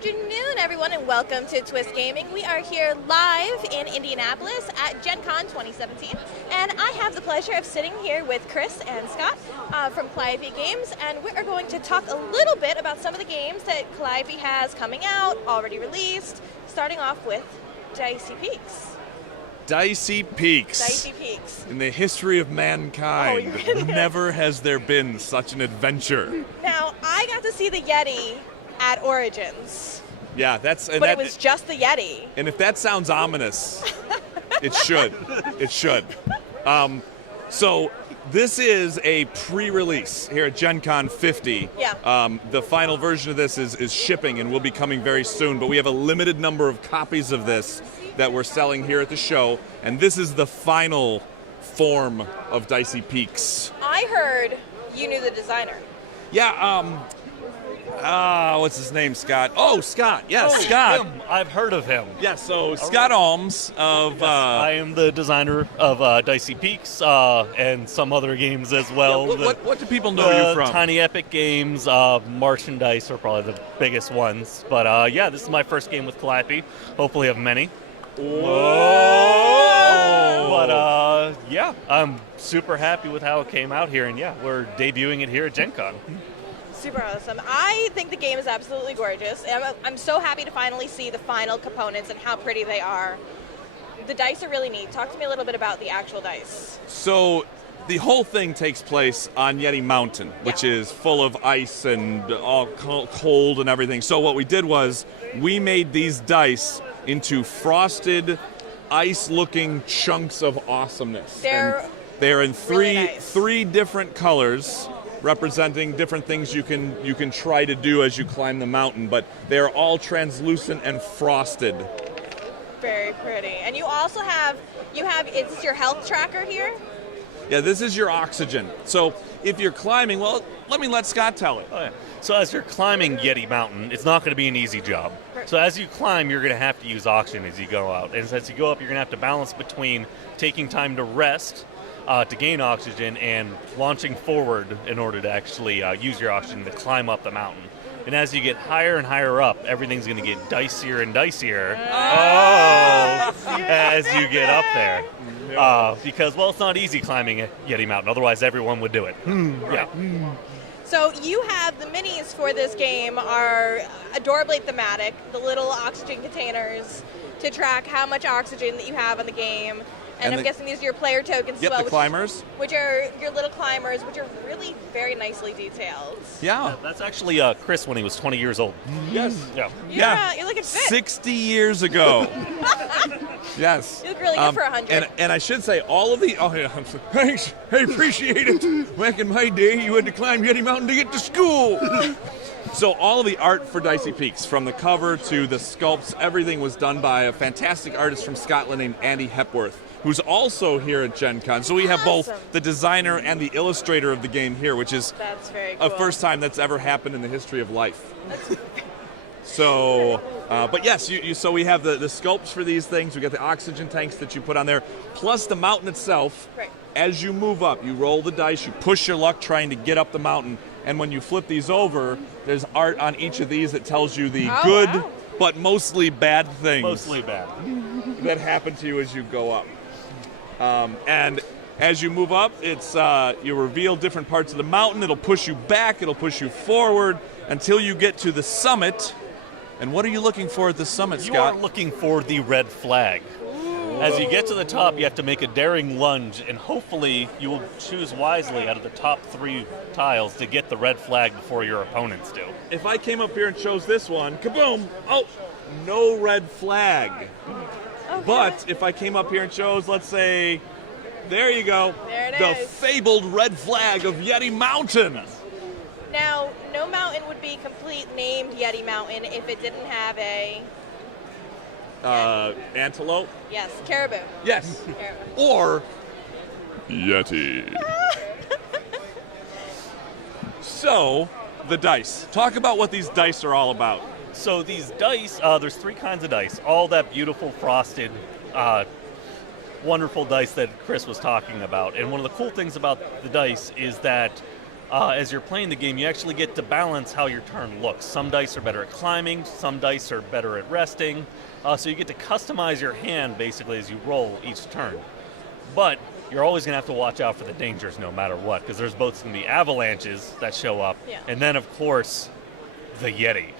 afternoon, everyone, and welcome to Twist Gaming. We are here live in Indianapolis at Gen Con 2017, and I have the pleasure of sitting here with Chris and Scott from Calliope Games, and we are going to talk a little bit about some of the games that Calliope has coming out, already released, starting off with Dicey Peaks. Dicey Peaks. Dicey Peaks. In the history of mankind, Oh, never has there been such an adventure. Now, I got to see the Yeti at Origins. Yeah, but it was just the Yeti. And if that sounds ominous, it should. It should. So this is a pre-release here at Gen Con 50. Yeah. The final version of this is shipping and will be coming very soon, but we have a limited number of copies of this that we're selling here at the show, and this is the final form of Dicey Peaks. I heard you knew the designer. Yeah, what's his name, Scott? Oh, Scott. Yes, Scott. Him. I've heard of him. Yeah, so Scott Almes of... Yes, I am the designer of Dicey Peaks and some other games as well. What do people know you from? Tiny Epic Games, March and Dice are probably the biggest ones. But yeah, this is my first game with Calliope. Hopefully I have many. Whoa! But yeah, I'm super happy with how it came out here. And yeah, we're debuting it here at Gen Con. Super awesome. I think the game is absolutely gorgeous. I'm so happy to finally see the final components and how pretty they are. The dice are really neat. Talk to me a little bit about the actual dice. So the whole thing takes place on Yeti Mountain, which is full of ice and all cold and everything. So what we did was we made these dice into frosted, ice-looking chunks of awesomeness. They're in three different colors, representing different things you can try to do as you climb the mountain, but they're all translucent and frosted. Very pretty. And you also have it's your health tracker here? Yeah, this is your oxygen. So if you're climbing, well, let Scott tell it. Oh, yeah. So as you're climbing Yeti Mountain, it's not going to be an easy job. So as you climb, you're going to have to use oxygen as you go out. And as you go up, you're going to have to balance between taking time to rest to gain oxygen and launching forward in order to actually use your oxygen to climb up the mountain. And as you get higher and higher up, everything's going to get dicier and dicier as you get up there. Because, well, it's not easy climbing Yeti Mountain. Otherwise, everyone would do it. Yeah. So you have the minis for this game are adorably thematic, the little oxygen containers to track how much oxygen that you have on the game. And I'm guessing these are your player tokens as well. The climbers. Which are your little climbers, which are really very nicely detailed. Yeah. That's actually Chris when he was 20 years old. Yes. Yeah. You're looking fit. 60 years ago. Yes. You look really good for 100. And I should say, all of the... Oh, yeah. Thanks. I appreciate it. Back in my day, you had to climb Yeti Mountain to get to school. So all of the art for Dicey Peaks, from the cover to the sculpts, everything was done by a fantastic artist from Scotland named Andy Hepworth, who's also here at Gen Con. So we have both the designer and the illustrator of the game here, which is a first time that's ever happened in the history of life. So, but yes, so we have the sculpts for these things. We got the oxygen tanks that you put on there, plus the mountain itself. Right. As you move up, you roll the dice, you push your luck trying to get up the mountain, and when you flip these over, there's art on each of these that tells you the good, but mostly bad things. Mostly bad. That happen to you as you go up. And as you move up, it's you reveal different parts of the mountain. It'll push you back. It'll push you forward until you get to the summit. And what are you looking for at the summit, Scott? You are looking for the red flag. As you get to the top, you have to make a daring lunge, and hopefully you will choose wisely out of the top 3 tiles to get the red flag before your opponents do. If I came up here and chose this one, kaboom! Oh, no red flag. Okay. But if I came up here and chose, let's say, there you go, the fabled red flag of Yeti Mountain. Now, no mountain would be complete named Yeti Mountain if it didn't have a... antelope? Yes, caribou. Yes. Caribou. Or Yeti. So, the dice. Talk about what these dice are all about. So these dice, there's 3 kinds of dice. All that beautiful frosted, wonderful dice that Chris was talking about. And one of the cool things about the dice is that as you're playing the game, you actually get to balance how your turn looks. Some dice are better at climbing, some dice are better at resting, so you get to customize your hand basically as you roll each turn. But you're always going to have to watch out for the dangers no matter what, because there's both going to be avalanches that show up, and then, of course, the Yeti.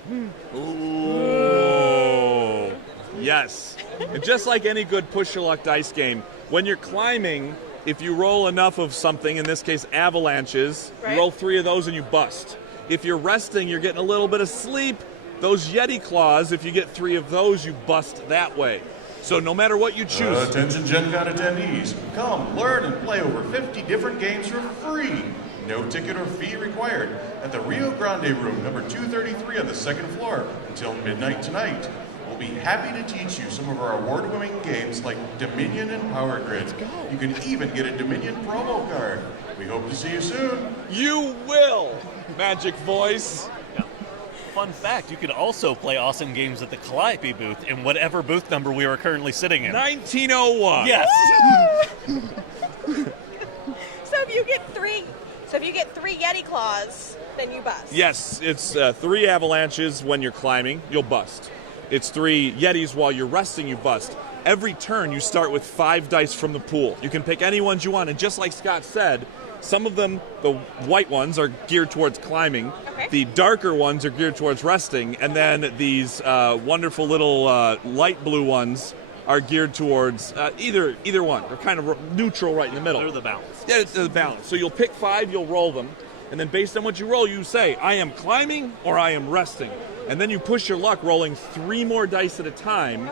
Ooh. Yes. And just like any good push-your-luck dice game, when you're climbing, if you roll enough of something, in this case avalanches, you roll 3 of those and you bust. If you're resting, you're getting a little bit of sleep. Those Yeti claws, if you get 3 of those, you bust that way. So no matter what you choose. Attention Gen Con attendees, come learn and play over 50 different games for free. No ticket or fee required at the Rio Grande room, number 233 on the 2nd floor until midnight tonight. We'll be happy to teach you some of our award-winning games like Dominion and Power Grid. You can even get a Dominion promo card. We hope to see you soon. You will, Magic Voice. Fun fact, you can also play awesome games at the Calliope booth in whatever booth number we are currently sitting in. 1901. Yes. So if you get three Yeti claws, then you bust. Yes, it's 3 avalanches when you're climbing, you'll bust. It's 3 Yetis while you're resting, you bust. Every turn you start with 5 dice from the pool. You can pick any ones you want, and just like Scott said, some of them, the white ones, are geared towards climbing. Okay. The darker ones are geared towards resting, and then these wonderful little light blue ones are geared towards either one. They're kind of neutral right in the middle. They're the balance. Yeah, it's the balance. So you'll pick 5, you'll roll them, and then based on what you roll, you say, I am climbing or I am resting. And then you push your luck rolling 3 more dice at a time,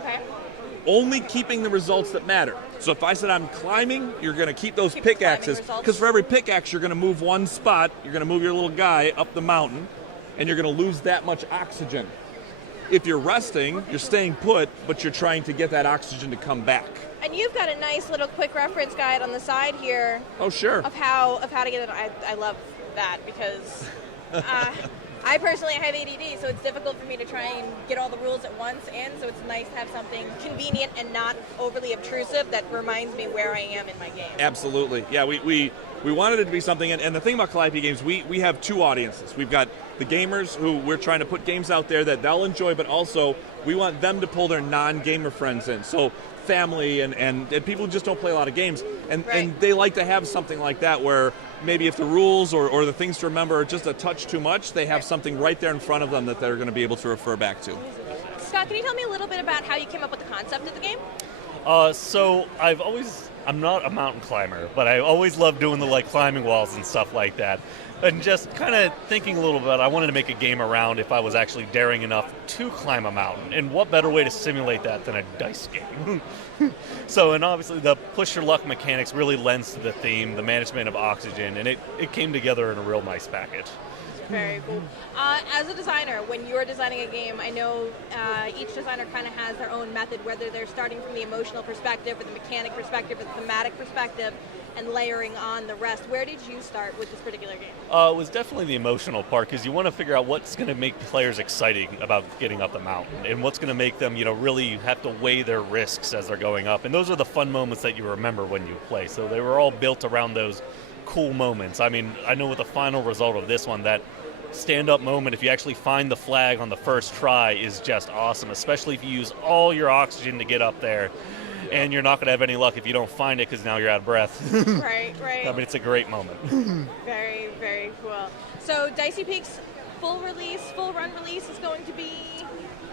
only keeping the results that matter. So if I said I'm climbing, you're going to keep those pickaxes, because for every pickaxe you're going to move 1 spot, you're going to move your little guy up the mountain, and you're going to lose that much oxygen. If you're resting, you're staying put, but you're trying to get that oxygen to come back. And you've got a nice little quick reference guide on the side here. Oh, sure. Of how to get it. I love that because I personally have ADD, so it's difficult for me to try and get all the rules at once, and so it's nice to have something convenient and not overly obtrusive that reminds me where I am in my game. Absolutely. Yeah, we wanted it to be something, and the thing about Calliope Games, we have 2 audiences. We've got the gamers who we're trying to put games out there that they'll enjoy, but also we want them to pull their non-gamer friends in. So family and people who just don't play a lot of games, and they like to have something like that where maybe if the rules or the things to remember are just a touch too much, they have something right there in front of them that they're going to be able to refer back to. Scott, can you tell me a little bit about how you came up with the concept of the game? So I'm not a mountain climber, but I always love doing the climbing walls and stuff like that. And just kind of thinking a little bit, I wanted to make a game around if I was actually daring enough to climb a mountain. And what better way to simulate that than a dice game? So, and obviously the push your luck mechanics really lends to the theme, the management of oxygen, and it came together in a real nice package. Very cool. As a designer, when you're designing a game, I know each designer kind of has their own method, whether they're starting from the emotional perspective or the mechanic perspective or the thematic perspective and layering on the rest. Where did you start with this particular game? It was definitely the emotional part, because you want to figure out what's going to make players exciting about getting up the mountain and what's going to make them, really have to weigh their risks as they're going up. And those are the fun moments that you remember when you play. So they were all built around those cool moments. I mean, I know with the final result of this one, that stand-up moment, if you actually find the flag on the first try, is just awesome, especially if you use all your oxygen to get up there. And you're not going to have any luck if you don't find it, because now you're out of breath. Right. I mean, it's a great moment. Very, very cool. So Dicey Peaks full run release is going to be?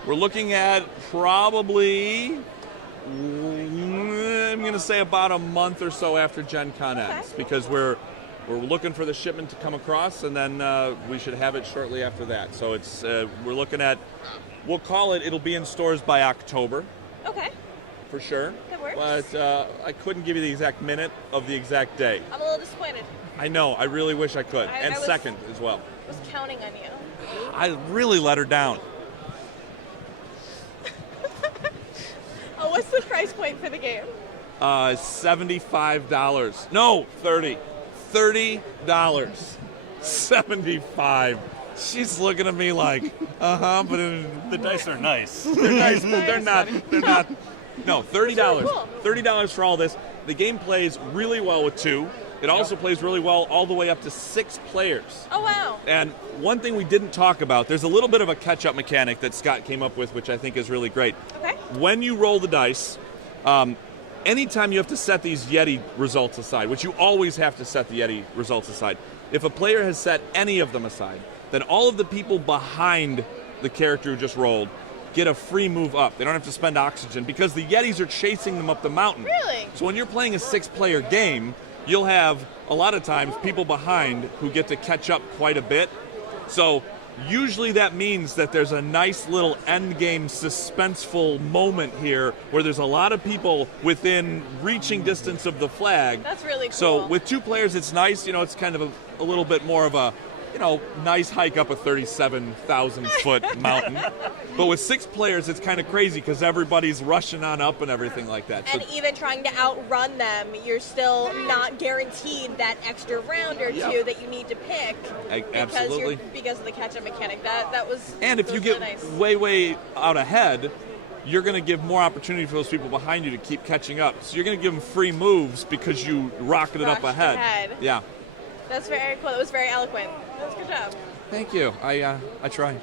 We're looking at probably, I'm going to say about a month or so after Gen Con ends, because we're looking for the shipment to come across, and then we should have it shortly after that. So it's we're looking at, it'll be in stores by October. Okay. For sure. That works. But I couldn't give you the exact minute of the exact day. I'm a little disappointed. I know. I really wish I could. I was second as well. I was counting on you. I really let her down. Oh, what's the price point for the game? $75. No, $30. $30. 75. She's looking at me like, but The dice are nice. they're nice, but they're not. No, $30. Really cool. $30 for all this. The game plays really well with 2. It also plays really well all the way up to 6 players. Oh, wow. And one thing we didn't talk about, there's a little bit of a catch-up mechanic that Scott came up with, which I think is really great. Okay. When you roll the dice, anytime you have to set these Yeti results aside, which you always have to set the Yeti results aside, if a player has set any of them aside, then all of the people behind the character who just rolled get a free move up. They don't have to spend oxygen because the Yetis are chasing them up the mountain. Really? So when you're playing a 6-player game, you'll have a lot of times people behind who get to catch up quite a bit. So usually that means that there's a nice little end game suspenseful moment here where there's a lot of people within reaching distance of the flag. That's really cool. So with 2 players, it's nice. It's kind of a little bit more of a nice hike up a 37,000 foot mountain. But with 6 players, it's kind of crazy because everybody's rushing on up and everything like that. And even trying to outrun them, you're still not guaranteed that extra round or two that you need to pick. Absolutely. Because of the catch-up mechanic. That was. And if you get really nice. way out ahead, you're going to give more opportunity for those people behind you to keep catching up. So you're going to give them free moves because you rocketed up ahead. Yeah. That's very cool. It was very eloquent. That's a good job. Thank you. I try.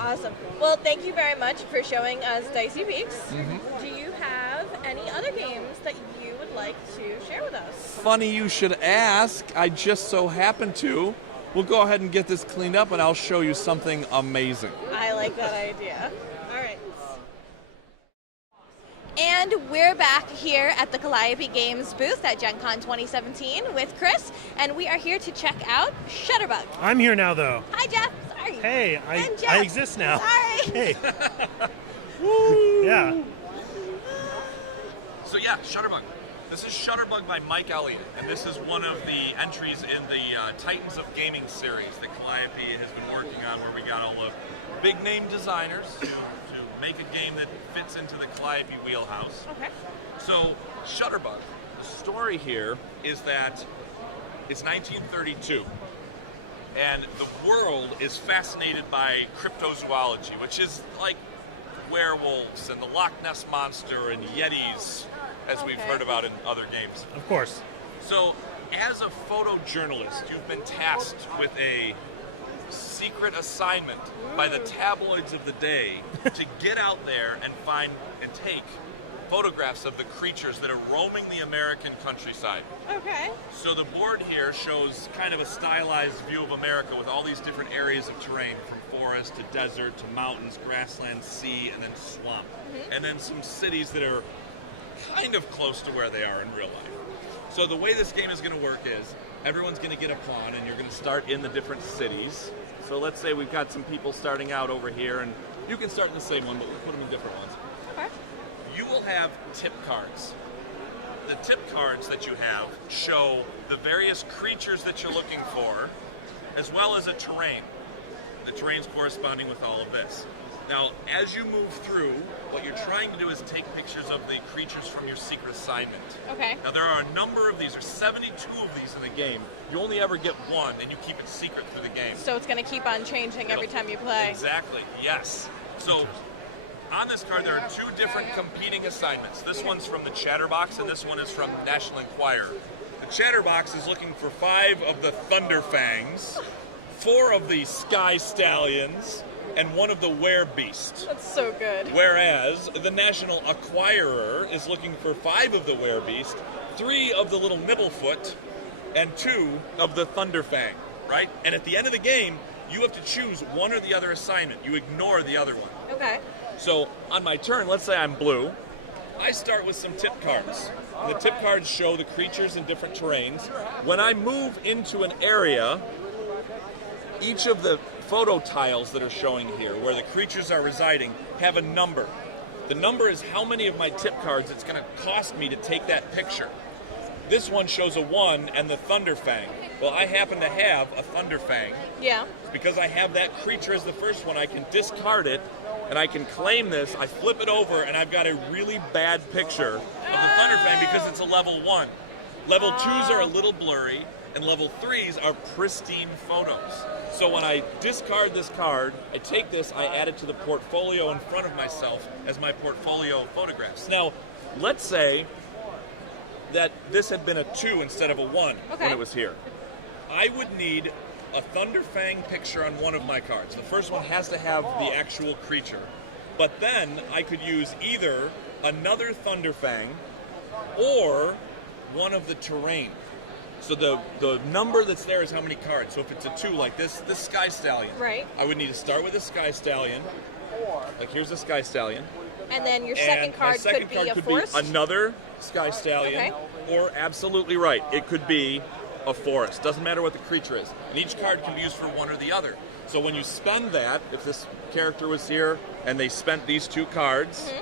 Awesome. Well, thank you very much for showing us Dicey Peaks. Mm-hmm. Do you have any other games that you would like to share with us? Funny you should ask. I just so happen to. We'll go ahead and get this cleaned up and I'll show you something amazing. I like that idea. All right. And we're back here at the Calliope Games booth at Gen Con 2017 with Chris, and we are here to check out Shutterbug. I'm here now, though. Hi, Jeff. Sorry. Hey, I exist now. Sorry. Hey. Woo! Yeah. So yeah, Shutterbug. This is Shutterbug by Mike Elliot, and this is one of the entries in the Titans of Gaming series that Calliope has been working on, where we got all the big name designers to make a game that fits into the Calliope wheelhouse. Okay. So, Shutterbug, the story here is that it's 1932, and the world is fascinated by cryptozoology, which is like werewolves and the Loch Ness Monster and Yetis, as we've heard about in other games. Of course. So, as a photojournalist, you've been tasked with a secret assignment by the tabloids of the day to get out there and find and take photographs of the creatures that are roaming the American countryside. Okay. So the board here shows kind of a stylized view of America with all these different areas of terrain, from forest to desert to mountains, grassland, sea, and then swamp. Mm-hmm. And then some cities that are kind of close to where they are in real life. So the way this game is going to work is everyone's going to get a pawn, and you're going to start in the different cities. So let's say we've got some people starting out over here, and you can start in the same one, but we'll put them in different ones. Okay. You will have tip cards. The tip cards that you have show the various creatures that you're looking for, as well as a terrain. The terrain's corresponding with all of this. Now, as you move through, what you're trying to do is take pictures of the creatures from your secret assignment. Okay. Now, there are a number of these. There's 72 of these in the game. You only ever get one, and you keep it secret through the game. So it's going to keep on changing every time you play. Exactly, yes. So, on this card, there are 2 different competing assignments. This one's from the Chatterbox, and this one is from National Enquirer. The Chatterbox is looking for 5 of the Thunderfangs, 4 of the Sky Stallions, and 1 of the Werebeast. That's so good. Whereas the National Acquirer is looking for 5 of the Werebeast, 3 of the little Nibblefoot, and 2 of the Thunderfang, right? And at the end of the game, you have to choose one or the other assignment. You ignore the other one. Okay. So on my turn, let's say I'm blue, I start with some tip cards. The tip cards show the creatures in different terrains. When I move into an area, each of the photo tiles that are showing here, where the creatures are residing, have a number. The number is how many of my tip cards it's going to cost me to take that picture. This one shows a 1 and the Thunderfang. Well, I happen to have a Thunderfang. Yeah. Because I have that creature as the first one, I can discard it, and I can claim this. I flip it over, and I've got a really bad picture of the Thunderfang because it's a level 1. Level 2s are a little blurry, and level 3s are pristine photos. So when I discard this card, I take this, I add it to the portfolio in front of myself as my portfolio of photographs. Now, let's say that this had been a 2 instead of a 1 when it was here, I would need a Thunderfang picture on one of my cards. The first one has to have the actual creature. But then I could use either another Thunderfang or one of the terrain. So the number that's there is how many cards. So if it's a 2, like this Sky Stallion, I would need to start with a Sky Stallion. Like here's a Sky Stallion. And then your second card could be a forest? Another Sky Stallion. Or absolutely right, it could be a forest. Doesn't matter what the creature is. And each card can be used for one or the other. So when you spend that, if this character was here and they spent these 2 cards,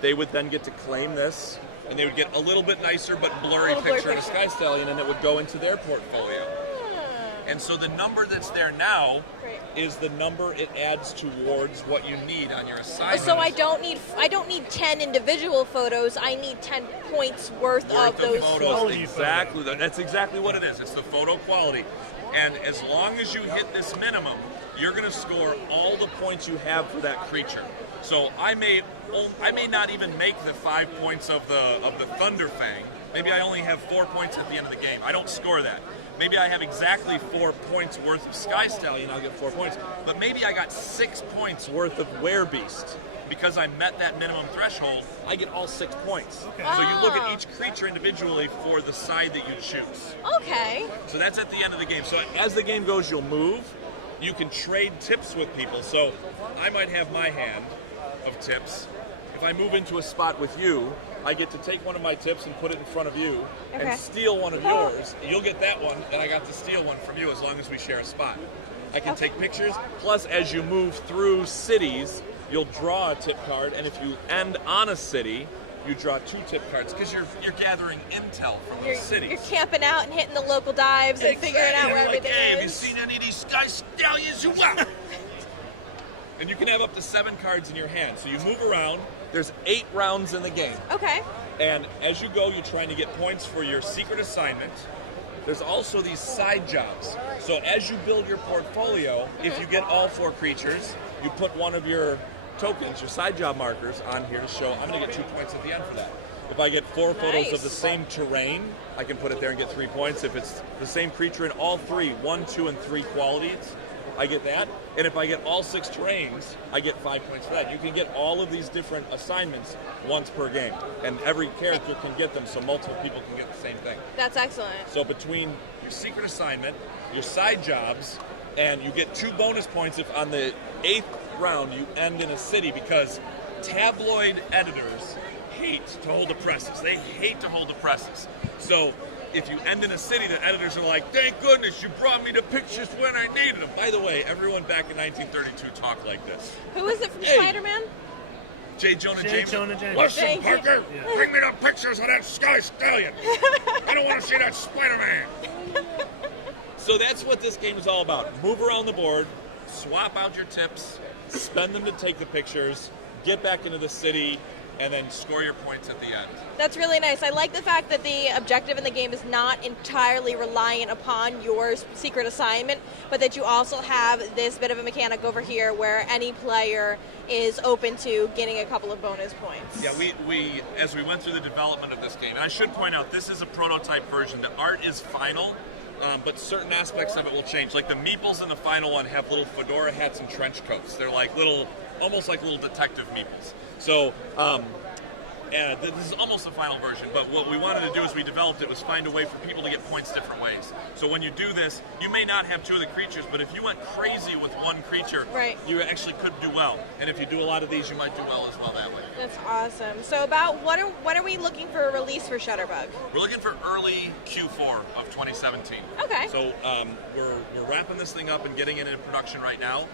they would then get to claim this, and they would get a little bit nicer but blurry picture of a Sky Stallion, and it would go into their portfolio. And so the number that's there now is the number it adds towards what you need on your assignment. So I don't need 10 individual photos. I need 10 points worth of those photos. Exactly. That's exactly what it is. It's the photo quality. And as long as you hit this minimum, you're going to score all the points you have for that creature. So I may not even make the 5 points of the Thunderfang. Maybe I only have 4 points at the end of the game. I don't score that. Maybe I have exactly 4 points worth of Sky Stallion, I'll get 4 points. But maybe I got 6 points worth of Werebeast. Because I met that minimum threshold, I get all 6 points. So you look at each creature individually for the side that you choose. So that's at the end of the game. So as the game goes, you'll move. You can trade tips with people. So I might have my hand of tips. If I move into a spot with you, I get to take one of my tips and put it in front of you and steal one of yours. You'll get that one, and I got to steal one from you as long as we share a spot. I can take pictures. Plus, as you move through cities, you'll draw a tip card, and if you end on a city, you draw 2 tip cards because you're gathering intel from those cities. You're camping out and hitting the local dives and figuring out where everything is. Have you seen any of these Sky Stallions? Wow! And you can have up to 7 cards in your hand. So you move around. There's 8 rounds in the game. And as you go, you're trying to get points for your secret assignment. There's also these side jobs. So as you build your portfolio, if you get all 4 creatures, you put one of your tokens, your side job markers, on here to show I'm going to get 2 points at the end for that. If I get 4 photos of the same terrain, I can put it there and get 3 points. If it's the same creature in all 3, 1, 2, and 3 qualities, I get that. And if I get all 6 terrains, I get 5 points for that. You can get all of these different assignments once per game. And every character can get them, so multiple people can get the same thing. That's excellent. So between your secret assignment, your side jobs, and you get 2 bonus points if on the 8th round you end in a city, because tabloid editors hate to hold the presses. They hate to hold the presses. So if you end in a city, the editors are like, thank goodness you brought me the pictures when I needed them. By the way, everyone back in 1932 talked like this. Who is it from Spider-Man? J. Jonah Jameson. Jameson. Listen, Parker, bring me the pictures of that Sky Stallion. I don't want to see that Spider-Man. So that's what this game is all about. Move around the board, swap out your tips, spend them to take the pictures, get back into the city, and then score your points at the end. That's really nice. I like the fact that the objective in the game is not entirely reliant upon your secret assignment, but that you also have this bit of a mechanic over here where any player is open to getting a couple of bonus points. Yeah, we as we went through the development of this game, and I should point out this is a prototype version. The art is final, but certain aspects of it will change. Like the meeples in the final one have little fedora hats and trench coats. They're like almost like little detective meeples. So this is almost the final version, but what we wanted to do as we developed it was find a way for people to get points different ways. So when you do this, you may not have 2 of the creatures, but if you went crazy with 1 creature, you actually could do well. And if you do a lot of these, you might do well as well that way. That's awesome. So about what are we looking for a release for Shutterbug? We're looking for early Q4 of 2017. Okay. So we're wrapping this thing up and getting it into production right now.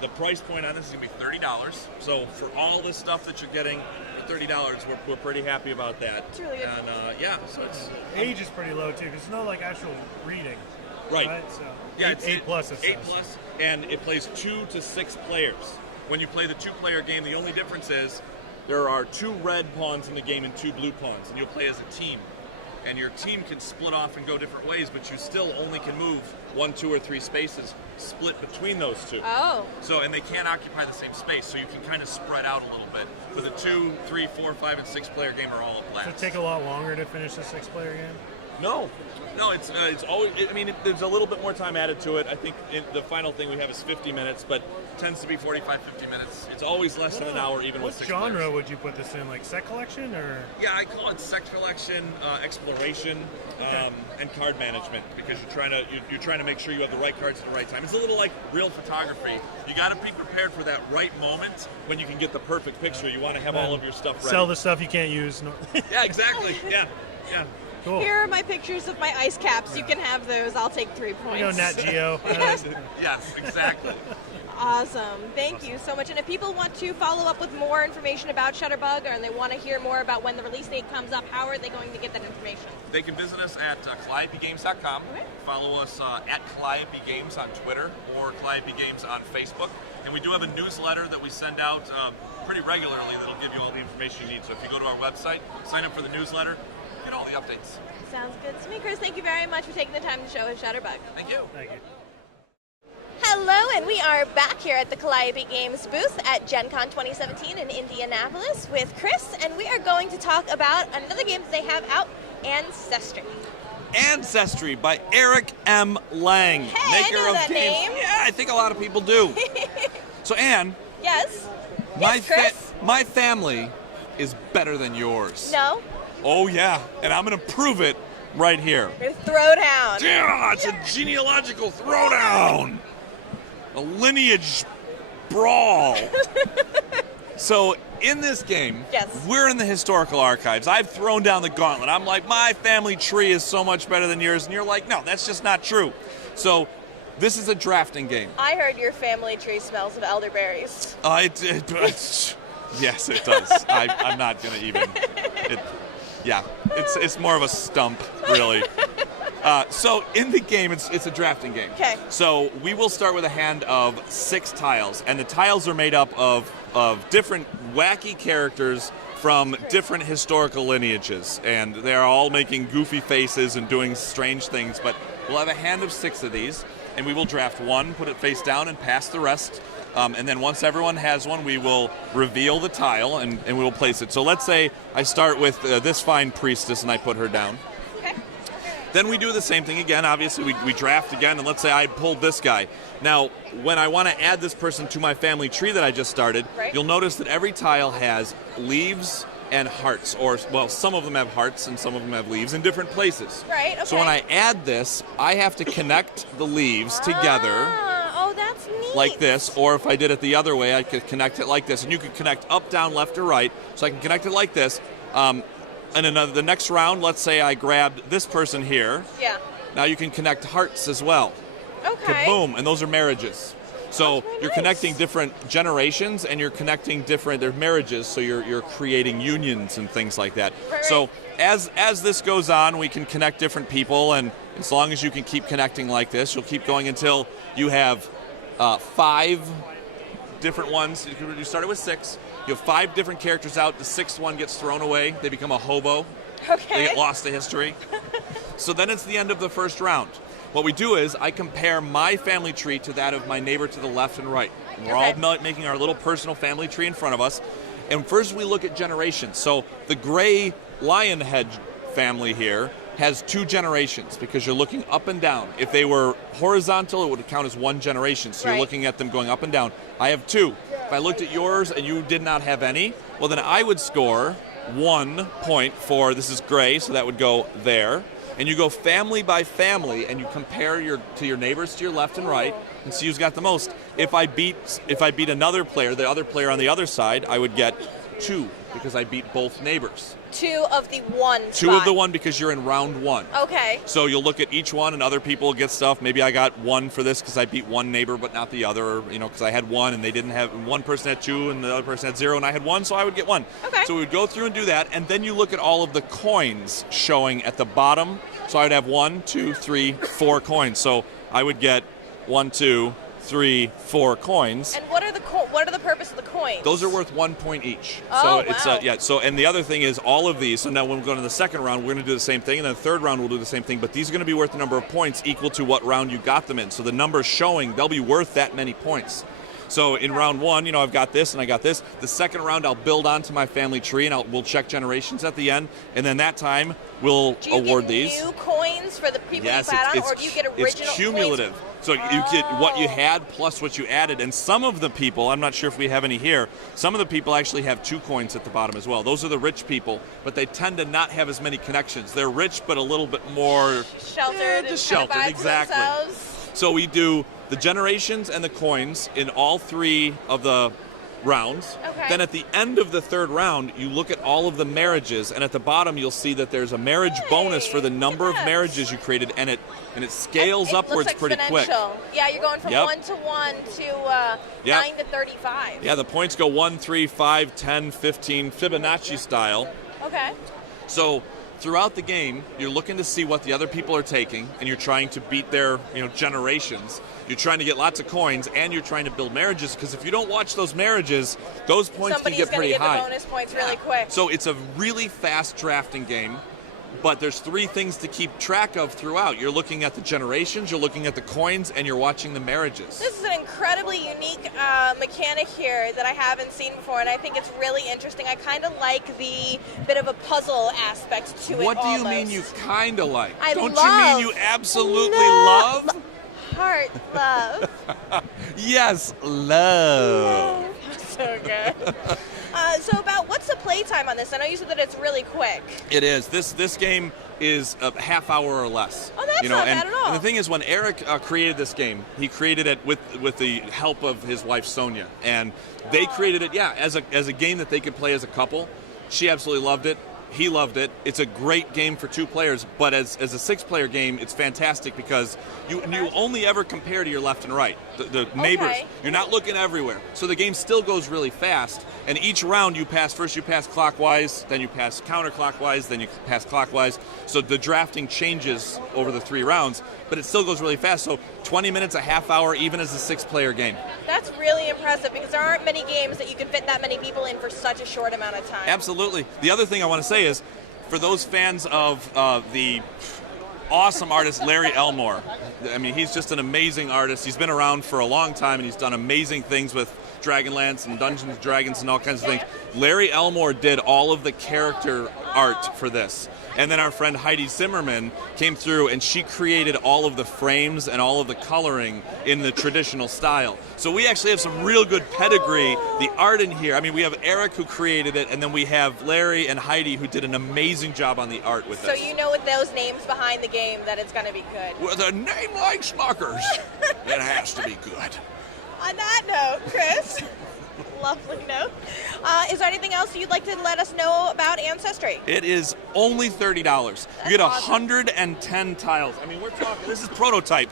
The price point on this is going to be $30. So for all this stuff that you're getting for $30, we're pretty happy about that. It's really good. And so it's age is pretty low too, because there's no like actual reading. Right. So yeah, it's 8 plus. It 8 says. plus, and it plays 2 to 6 players. When you play the 2-player game, the only difference is there are 2 red pawns in the game and 2 blue pawns, and you'll play as a team. and your team can split off and go different ways, but you still only can move 1, 2, or 3 spaces split between those two. Oh. So, and they can't occupy the same space, so you can kind of spread out a little bit. But the 2, 3, 4, 5, and 6 player game are all a blast. Does it take a lot longer to finish the 6-player game? No, it's always. There's a little bit more time added to it. I think the final thing we have is 50 minutes, but it tends to be 45, 50 minutes. It's always less than an hour, even with 6 What genre players. would you put this in? Like set collection or? Yeah, I call it set collection, exploration, and card management, because you're trying to make sure you have the right cards at the right time. It's a little like real photography. You got to be prepared for that right moment when you can get the perfect picture. You want to have all of your stuff ready. Sell the stuff you can't use. No. Yeah, exactly. Yeah. Cool. Here are my pictures of my ice caps. You can have those. I'll take 3 points. You know, Nat Geo. Yes, exactly. Awesome. Thank you so much. And if people want to follow up with more information about Shutterbug, or they want to hear more about when the release date comes up, how are they going to get that information? They can visit us at CalliopeGames.com. Okay. Follow us at Calliope Games on Twitter or Calliope Games on Facebook. And we do have a newsletter that we send out pretty regularly that'll give you all the information you need. So if you go to our website, sign up for the newsletter, get all the updates. Sounds good to me. Chris, thank you very much for taking the time to show us Shutterbug. Thank you. Thank you. Hello, and we are back here at the Calliope Games booth at Gen Con 2017 in Indianapolis with Chris, and we are going to talk about another game that they have out, Ancestree. Ancestry by Eric M. Lang, Hey, maker I know of that games. name. Yeah, I think a lot of people do. So, Anne, Yes? my Yes, Chris? my family is better than yours. No? Oh yeah, and I'm gonna prove it right here. Throw down. Yeah, it's a genealogical throwdown. A lineage brawl. So in this game, Yes. we're in the historical archives. I've thrown down the gauntlet. I'm like, my family tree is so much better than yours, and you're like, no, that's just not true. So this is a drafting game. I heard your family tree smells of elderberries. Yes, it does. I'm not gonna even. It's more of a stump, really. So in the game, it's a drafting game. Okay. So we will start with a hand of 6 tiles, and the tiles are made up of different wacky characters from different historical lineages, and they're all making goofy faces and doing strange things. But we'll have a hand of 6 of these, and we will draft one, put it face down, and pass the rest. And then once everyone has one, we will reveal the tile and we will place it. So let's say I start with this fine priestess and I put her down. Okay. Then we do the same thing again. Obviously, we draft again, and let's say I pulled this guy. Now, when I want to add this person to my family tree that I just started, Right. You'll notice that every tile has leaves and hearts, or, well, some of them have hearts and some of them have leaves in different places. Right, okay. So when I add this, I have to connect the leaves together. Oh, that's neat. Like this, or if I did it the other way, I could connect it like this. And you could connect up, down, left, or right. So I can connect it like this. And the next round, let's say I grabbed this person here. Yeah. Now you can connect hearts as well. Okay. Kaboom, and those are marriages. So That's very you're nice. connecting different generations, and you're connecting they're marriages, so you're creating unions and things like that. Right, So right. as this goes on, we can connect different people, and as long as you can keep connecting like this, you'll keep going until you have 5 different ones. You started with 6. You have 5 different characters out. The 6th one gets thrown away. They become a hobo. Okay. They get lost to history. So then it's the end of the first round. What we do is I compare my family tree to that of my neighbor to the left and right. And we're Okay. all making our little personal family tree in front of us. And first we look at generations. So the gray lion head family here has 2 generations because you're looking up and down. If they were horizontal, it would count as 1 generation. So Right. you're looking at them going up and down. I have 2. If I looked at yours and you did not have any, well then I would score 1 point for, this is gray, so that would go there. And you go family by family, and you compare to your neighbors to your left and right, and see who's got the most. If I beat another player, the other player on the other side, I would get 2 because I beat both neighbors. 2 of the 1 2 spot. of the 1 because you're in round 1. Okay. So you'll look at each one, and other people get stuff. Maybe I got 1 for this because I beat one neighbor but not the other, because I had 1 and they didn't have, one person had 2 and the other person had 0 and I had 1, so I would get 1. Okay. So we would go through and do that, and then you look at all of the coins showing at the bottom. So I would have 1, 2, 3, 4 coins. So I would get 1, 2, 3, 4 coins. And what are the purpose of the coins? Those are worth 1 point each. Oh, so wow. it's So and the other thing is all of these. So now when we go to the second round, we're going to do the same thing, and then the third round we'll do the same thing. But these are going to be worth the number of points equal to what round you got them in. So the numbers showing they'll be worth that many points. So in round 1, I've got this and I got this. The second round, I'll build onto my family tree and we'll check generations at the end. And then that time, we'll award these. Do you get new coins for the people yes, you pat on, or do you get original it's cumulative. coins? So you get what you had plus what you added. And some of the people, I'm not sure if we have any here, some of the people actually have 2 coins at the bottom as well. Those are the rich people, but they tend to not have as many connections. They're rich, but a little bit more sheltered. Just sheltered, exactly. So we do the generations and the coins in all 3 of the rounds. Okay. Then at the end of the third round, you look at all of the marriages, and at the bottom you'll see that there's a marriage bonus for the number of marriages you created, and it scales upwards looks pretty quick. Yeah, you're going from 1 to 1 to 9 to 35. Yeah, the points go 1, 3, 5, 10, 15, Fibonacci style. Okay. So throughout the game, you're looking to see what the other people are taking, and you're trying to beat their generations. You're trying to get lots of coins, and you're trying to build marriages, because if you don't watch those marriages, those points can get pretty high. Somebody's going to get the bonus points really quick. So it's a really fast drafting game, but there's 3 things to keep track of throughout. You're looking at the generations, you're looking at the coins, and you're watching the marriages. This is an incredibly unique mechanic here that I haven't seen before, and I think it's really interesting. I kind of like the bit of a puzzle aspect to it. What do you almost. mean you kind of like? Don't you mean you absolutely love? Heart love. Yes, love. So good. So about what's the play time on this? I know you said that it's really quick. It is. This game is a half hour or less. Oh, that's not bad at all. And the thing is, when Eric created this game, he created it with the help of his wife Sonia, and they created it, as a game that they could play as a couple. She absolutely loved it. He loved it. It's a great game for 2 players, but as a 6-player game, it's fantastic because you only ever compare to your left and right, the neighbors. Okay. You're not looking everywhere. So the game still goes really fast, and each round first you pass clockwise, then you pass counterclockwise, then you pass clockwise. So the drafting changes over the 3 rounds, but it still goes really fast. So 20 minutes, a half hour, even as a 6-player game. That's really impressive because there aren't many games that you can fit that many people in for such a short amount of time. Absolutely. The other thing I want to say is, for those fans of the awesome artist Larry Elmore, I mean, he's just an amazing artist. He's been around for a long time, and he's done amazing things with Dragonlance and Dungeons and Dragons and all kinds of things. Larry Elmore did all of the character art for this. And then our friend Heidi Zimmerman came through, and she created all of the frames and all of the coloring in the traditional style. So we actually have some real good pedigree. The art in here, I mean, we have Eric who created it, and then we have Larry and Heidi who did an amazing job on the art with this. So you know with those names behind the game that it's going to be good. With a name like Smuckers, it has to be good. On that note, Chris, lovely note. Is there anything else you'd like to let us know about Ancestree? It is only $30. You get awesome. 110 tiles. I mean, we're talking, this is prototype.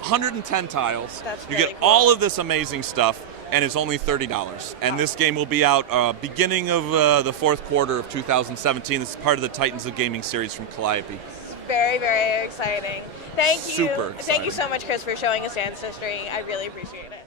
110 tiles. That's you really get cool. all of this amazing stuff, and it's only $30. And this game will be out beginning of the 4th quarter of 2017. This is part of the Titans of Gaming series from Calliope. Very, very exciting. Thank you. Super exciting. Thank you so much, Chris, for showing us Ancestree. I really appreciate it.